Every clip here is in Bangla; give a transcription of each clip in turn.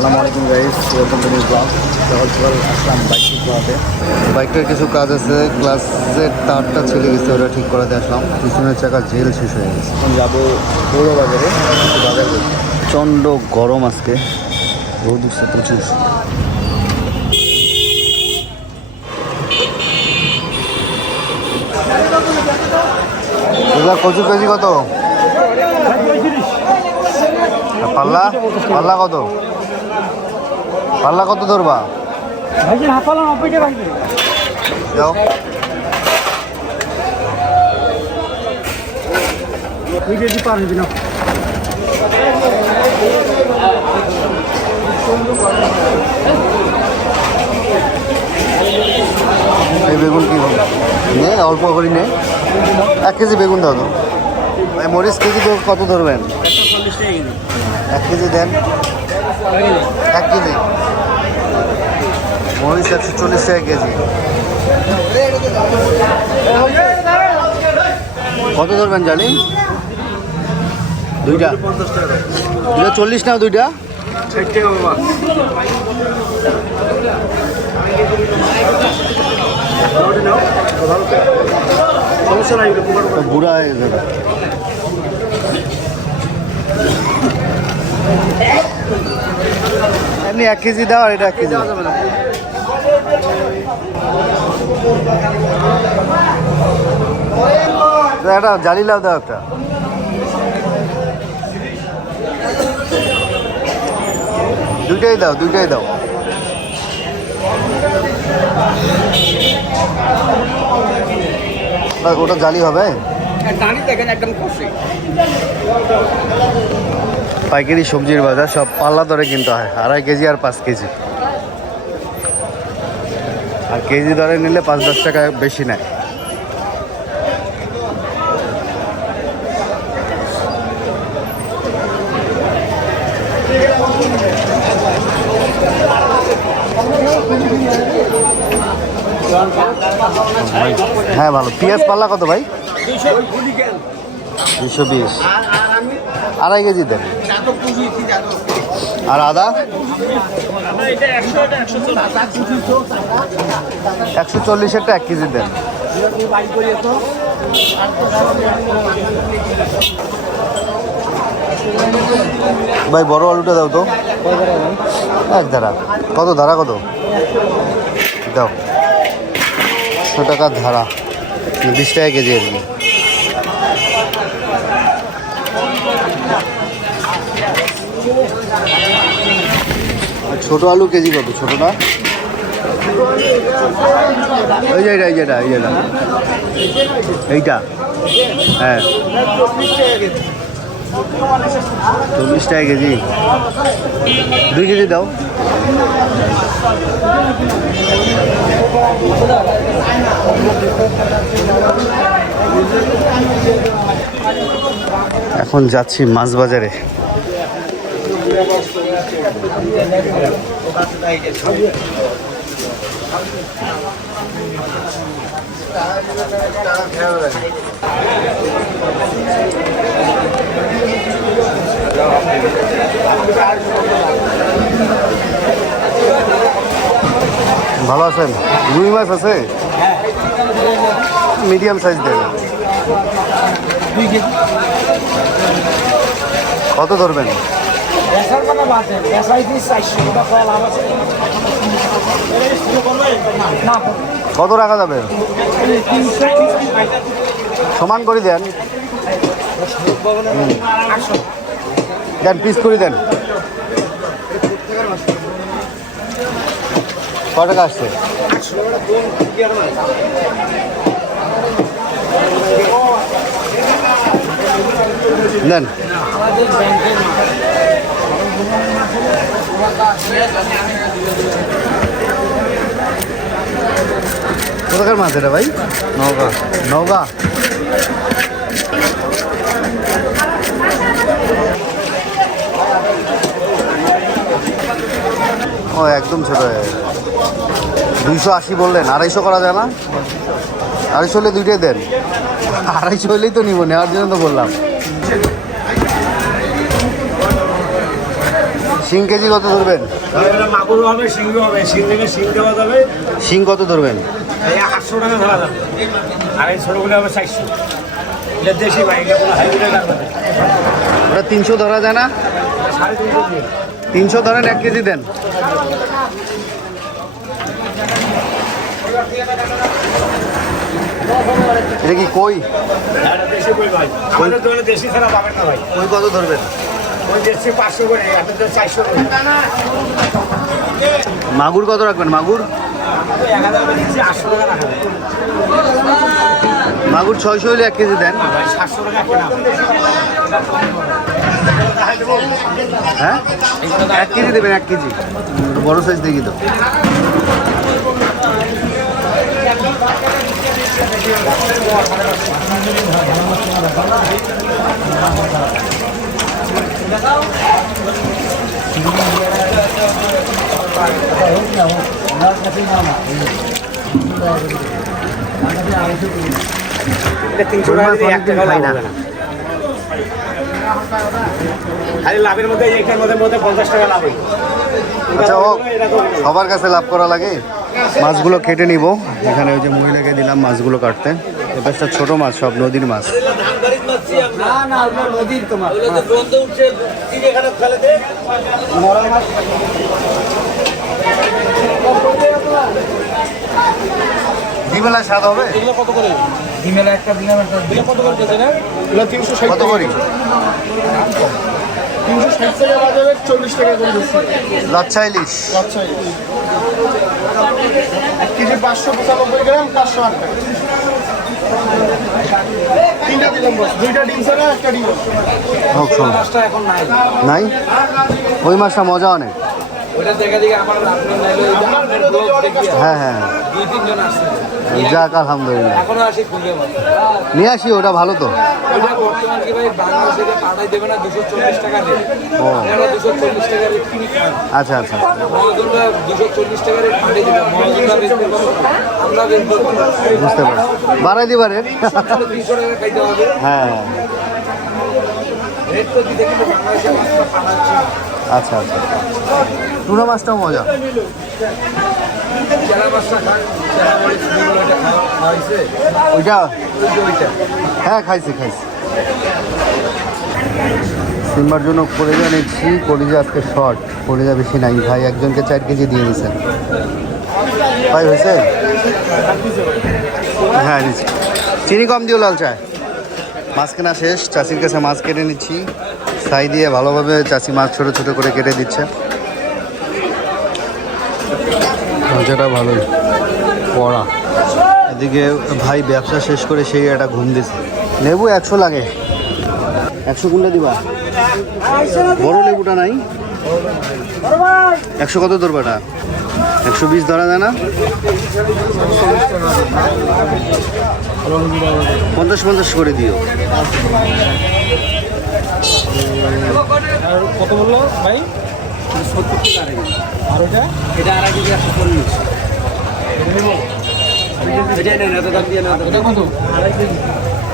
আসসালামু আলাইকুম guys, welcome to new blog. সকাল সকাল আসলাম বাইক ঠিক করাতে। বাইকটার কিছু কাজ আছে, ক্লাসের তারটা ছিঁড়ে গেছে, ওটা ঠিক করাতে আসলাম। পিছনের চাকা জেল শেষ হয়ে গেছে। এখন যাবো পৌর বাজারে, বাজার করতে। প্রচণ্ড গরম আজকে, রোদ উঠছে প্রচুর। কচুর কেজি কত? পাল্লা পাল্লা কত? পাল্লা কত ধরবা? যাও এই বেগুন কি নে, অল্প করি নে। 1 কেজি বেগুন দাও তো। মরিচ কেজি কত ধরবেন? 1 কেজি দেন। 1 কেজি মরিচ 140 টাকা কেজি। কত ধরবেন জানি? দুইটা 40 নাও, দুইটা 60 টাকা বাবা। বুড়া হয়ে গেছে। এমনি 1 কেজি দাও, আর এটা 1 কেজি। একটা জালি লাউ দাও একটা। দুইটাই দাও, দুইটাই দাও। ওটা জালি হবে। পাইকারি সবজির বাজার, সব পাল্লা দরে কিনতে হয়। 2.5 কেজি আর 5 কেজি। আর কেজি দরে নিলে 5-10 টাকা বেশি নেয়। হ্যাঁ ভালো। পেঁয়াজ পাল্লা কত ভাই? 220। 2.5 কেজি দেন। আর আদা 140-এরটা 1 কেজি দেন। ভাই বড় আলুটা দাও তো। 1 ধারা। কত ধারা? কত দাও? 100 টাকা ধারা, 20 টাকা কেজি। আর কি ছোট আলু কেজি কত? ছোটটা ওই যে এইটা এইটা হ্যাঁ 40 টাকা কেজি। 2 কেজি দাও। এখন যাচ্ছি মাছ বাজারে। ভালো আছেন? রুই মাছ আছে? মিডিয়াম সাইজ দেন। কত ধরবেন? কত রাখা যাবে? সমান করে দেন। দেন, পিস করে দেন। কত টাকা আসছে? দেন। কোথাকার মাছ এটা ভাই? নওগাঁ। নওগাঁ ও একদম ছোট। 280 বললেন, 250 করা যায় না? 250 হলে দুইটাই দেন। 250 হলেই তো নিব, নেওয়ার জন্য তো বললাম। শিং কেজি কত ধরবেন? মাগুর হবে, শিং হবে, শিং থেকে শিং দেওয়া যাবে। শিং কত ধরবেন? 800 টাকা ধরা যাবে, আর এই ছোটোগুলো হবে 400। এটা দেশি ভাই, এটা কোনো হাইব্রিড না। ওটা 300 ধরা যায় না? 350 দিয়ে 300 ধরেন, 1 কেজি দেন। এটা কি কই? দেশি কই ভাই, আমাদের দোকানে দেশি ছাড়া পাবেন না ভাই। কই কত ধরবেন? ওই দেশি 500 করে, আপনাদের 400 করে। মাগুর কত রাখবেন? মাগুর 1000 করে দিচ্ছি, 800 টাকা রাখা যায়। মাগুর 600 হলে 1 কেজি দেন। ভাই 700 টাকা কেনা। হ্যাঁ, 1 কেজি দেবেন, 1 কেজি। বড় সাইজ দেখি তো। খালি লাভের মধ্যে এইটার মধ্যে 50 টাকা লাভ হয়। আচ্ছা, ও সবার কাছে লাভ করা লাগে। মাছগুলো কেটে নিব। এখানে ওই যে মহিলাকে দিলাম মাছগুলো কাটতে। এটা ছোট মাছ, সব নদীর মাছ। ডিমেলা স্বাদ হবে? কত করে? ডিমেলা একটা দিলাম, একটা কত করে কেজি না? এগুলো 360 কত করে? 360 টাকা বাজারে, 40 টাকা করে দিচ্ছি। লাচ্ছা ইলিশ আচ্ছা, 1 কেজি 595 গ্রাম, 508 টাকা। 3টা দিলাম বস, 2টা ডিম ছাড়া, একটা ডিম। হোক, শোন। মাছটা এখন নাই। নাই? ওই মাছটা মজা অনেক। ওটা দেখা দিকে আমার আপনার নাইলে আপনার ব্লগ দেখি। হ্যাঁ হ্যাঁ, 2-3 জন আসছে। যাক আলহামদুলিল্লাহ। এখনো আসি খুঁজে মাছ। নিয়ে আসি, ওটা ভালো তো। ওটা বর্তমান কি ভাই বাংলাদেশ থেকে পাঠাই দেবে না 240 টাকা রেট। ও আমরা 240 টাকা রেট কিনি খান। আচ্ছা আচ্ছা, মহাজনরা 240 টাকা রেট পাঠিয়ে দেবে। মহাজনরা বেচতে পারবো, আমরা বেচবো। বুঝতে পারছি। বাড়াই দিবারে। 300 টাকা খাইতে হবে। হ্যাঁ হ্যাঁ, রেট তো দিতে কিন্তু বাংলাদেশে মাছটা পাঠাচ্ছি। আচ্ছা আচ্ছা। টুনা মাছটাও মজা। চেরা মাছটা খান, চেরা মরিচ দিয়ে ওটা খাওয়াইছে। ওইটা ওইটা হ্যাঁ, খাইছি খাইছি। সিম্বার জন্য কলিজা নিচ্ছি। কলিজা আজকে শর্ট, কলিজা বেশি নাই। ভাই একজনকে 4 কেজি দিয়ে দিয়েছেন। ভাই হয়েছে? হ্যাঁ নিচ্ছি। চিনি কম দিও, লাল চায়। মাছ কেনা শেষ, চাষির কাছে মাছ কেটে নিচ্ছি। ছাই দিয়ে ভালোভাবে চাষি মাছ ছোটো ছোটো করে কেটে দিচ্ছে। মজাটা ভালোই পড়া। এদিকে ভাই ব্যবসা শেষ করে সেই একটা ঘুম দিছে। লেবু 100 লাগে। 100 কোনটা দিবা? বড় লেবুটা নাই? 100 কত ধরবাটা? 120 ধরা যায় না? 50 করে দিও। কত বললো ভাই? 70 টাকা। আর ওটা? এটা আর কেজি 140। এটা নেই না, তো দাম দিয়ে না। এটা কত?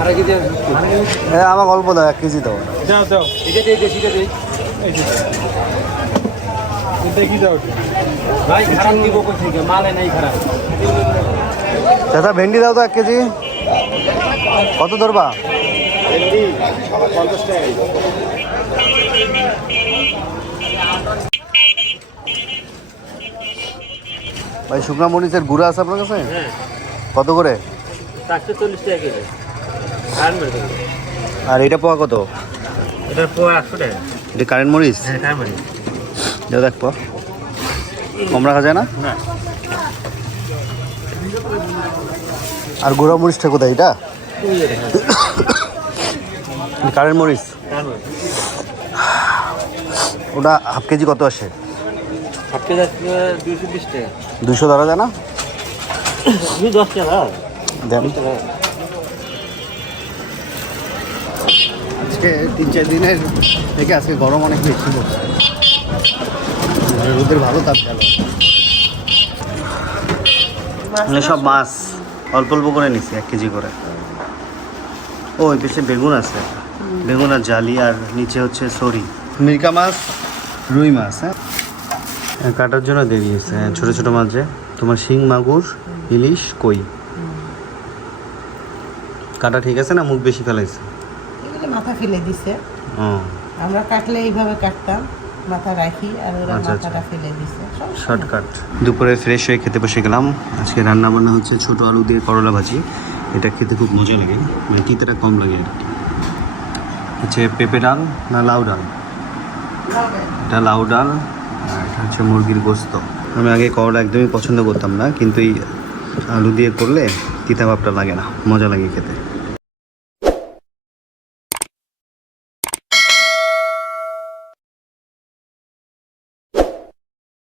আর কেজি। হ্যাঁ, আমার অল্প দাও, 1 কেজি দাও। দাও দাও, এটা দিয়ে দেশিটা দেই। এটা কি দাও ভাই? খারাপ দিব কই থেকে? মালে নাই খারাপ। চাচা ভেন্ডি দাও তো 1 কেজি। কত ধরবা? ভেন্ডি 50 টাকা। ভাই শুকনা মরিচের গুঁড়া আছে আপনার কাছে? হ্যাঁ, কত করে? 440 টাকা কেজি। আর এটা পোয়া কত? এটা পোয়া 100 টাকা। এটা কারেন্ট মরিচ? হ্যাঁ, কার মানে? দাও দেখ পো, কম রাখা যায় না? না, আর গুঁড়া মরিচটা কোথায়? এটা কারেন্ট মরিচ। ওটা হাফ কেজি কত আসে? 220 টাকা। 200 ধরা যায় না? 10 টাকা দেন। আজকে 3-4 দিনের থেকে আজকে গরম অনেক বেশি পড়ছে। রোদের ভালো তাপ গেল। সব মাছ অল্প অল্প করে নিচ্ছি, 1 কেজি করে। ও ওই পেছনে বেগুন আছে, বেগুন আর জালি, আর নিচে হচ্ছে সরি। মিরকা মাছ রুই মাছ, হ্যাঁ কাটার জন্য দেরি হয়েছে। ছোটো ছোটো মাছে তোমার শিং, মাগুর, ইলিশ, কই। কাটা ঠিক আছে না মুখ বেশি ফেলাইছে? এগুলো মাথা ফেলে দিছে। ও আমরা কাটলে এইভাবে কাটতাম, মাথা রাখি, আর ওরা আচ্ছা, মাথাটা ফেলে দিছে। শর্টকাট। দুপুরে ফ্রেশ হয়ে খেতে বসে গেলাম। আজকে রান্না বান্না হচ্ছে ছোটো আলু দিয়ে করলা ভাজি। এটা খেতে খুব মজা লাগে, মানে তিতাটা কম লাগে আর কি। হচ্ছে পেঁপে ডাল না লাউ ডাল? এটা লাউ ডাল, আর এটা হচ্ছে মুরগির গোস্ত। আমি আগে করলা একদমই পছন্দ করতাম না, কিন্তু এই আলু দিয়ে করলে তিতা ভাবটা লাগে না, মজা লাগে খেতে।